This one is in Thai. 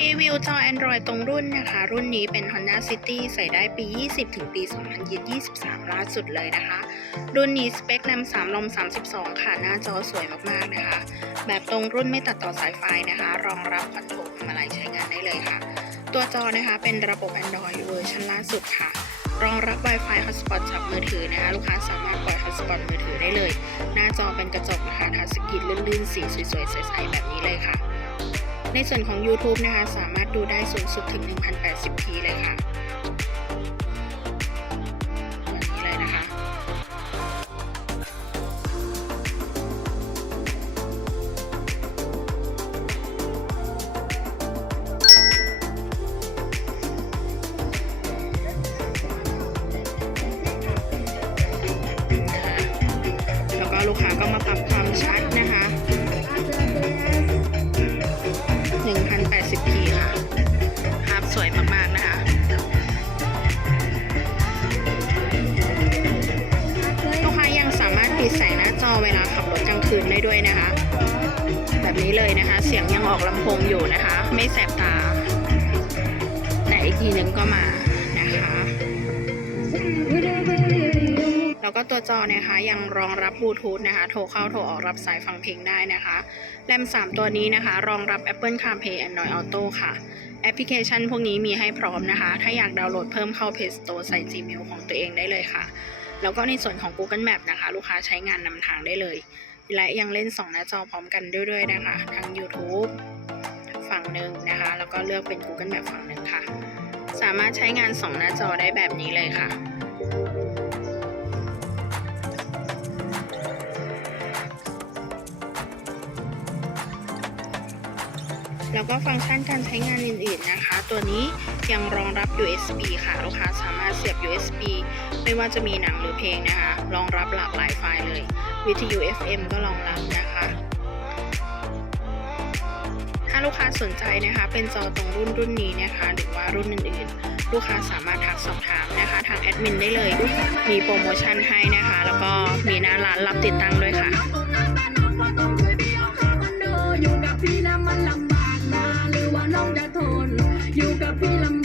รีวิวจอ Android ตรงรุ่นนะคะ รุ่นนี้เป็น Honda City ใส่ได้ปี 20 ถึงปี 2023 ล่าสุดเลยนะคะ รุ่นนี้สเปค RAM 3ลม 32 ค่ะ หน้าจอสวยมากๆนะคะ แบบตรงรุ่นไม่ตัดต่อสายไฟนะคะ รองรับคอนโทรลทำอะไรใช้งานได้เลยค่ะ ตัวจอนะคะเป็นระบบ Android เวอร์ชันล่าสุดค่ะ รองรับ Wi-Fi Hotspot จากมือถือนะคะ ลูกค้าสามารถปล่อย Hotspot มือถือได้เลย หน้าจอเป็นกระจกนะคะทัชสกรีนลื่นๆ สีสวยๆ ใสๆ แบบนี้เลยค่ะ ในส่วนของ YouTube นะคะ สามารถดูได้สูงสุดถึง 1080p เลยค่ะแบบนี้เลยนะคะ แล้วก็ลูกค้าก็มาปรับความชัด จอเวลาขับรถกลางคืนได้ด้วยนะคะ แบบนี้เลยนะคะ เสียงยังออกลำโพงอยู่นะคะ ไม่แสบตา แต่อีกทีหนึงก็มานะคะ แล้วก็ตัวจอนะคะยังรองรับบลูทูธนะคะ โทรเข้าโทรออกรับสายฟังเพลงได้นะคะแรม 3 ตัวนี้นะคะ รองรับ Apple CarPlay Android Auto ค่ะแอปพลิเคชันพวกนี้มีให้พร้อมนะคะ ถ้าอยากดาวน์โหลดเพิ่มเข้า Play Store ใส่ Gmail ของตัวเองได้เลยค่ะ แล้วก็ในส่วนของ Google Map นะคะ ลูกค้าใช้งานนำทางได้เลย และยังเล่น 2 หน้าจอพร้อมกันด้วยๆนะคะ ทั้ง YouTube ฝั่งหนึ่งนะคะ แล้วก็เลือกเป็น Google Map ฝั่งหนึ่งค่ะ สามารถใช้งาน 2 หน้าจอได้แบบนี้เลยค่ะ แล้วก็ฟังก์ชันการใช้งานอื่นๆนะคะ ตัวนี้ยังรองรับ USB ค่ะ ลูกค้าสามารถเสียบ USB ไม่ว่าจะมีหนังหรือเพลงนะคะ รองรับหลากหลายไฟล์เลย วิทยุ FM ก็รองรับนะคะ ถ้าลูกค้าสนใจนะคะ เป็นจอตรงรุ่นรุ่นนี้นะคะ หรือว่ารุ่นอื่นๆ ลูกค้าสามารถทักสอบถามนะคะ ทางแอดมินได้เลย มีโปรโมชั่นให้นะคะ แล้วก็มีหน้าร้านรับติดตั้งด้วยค่ะ film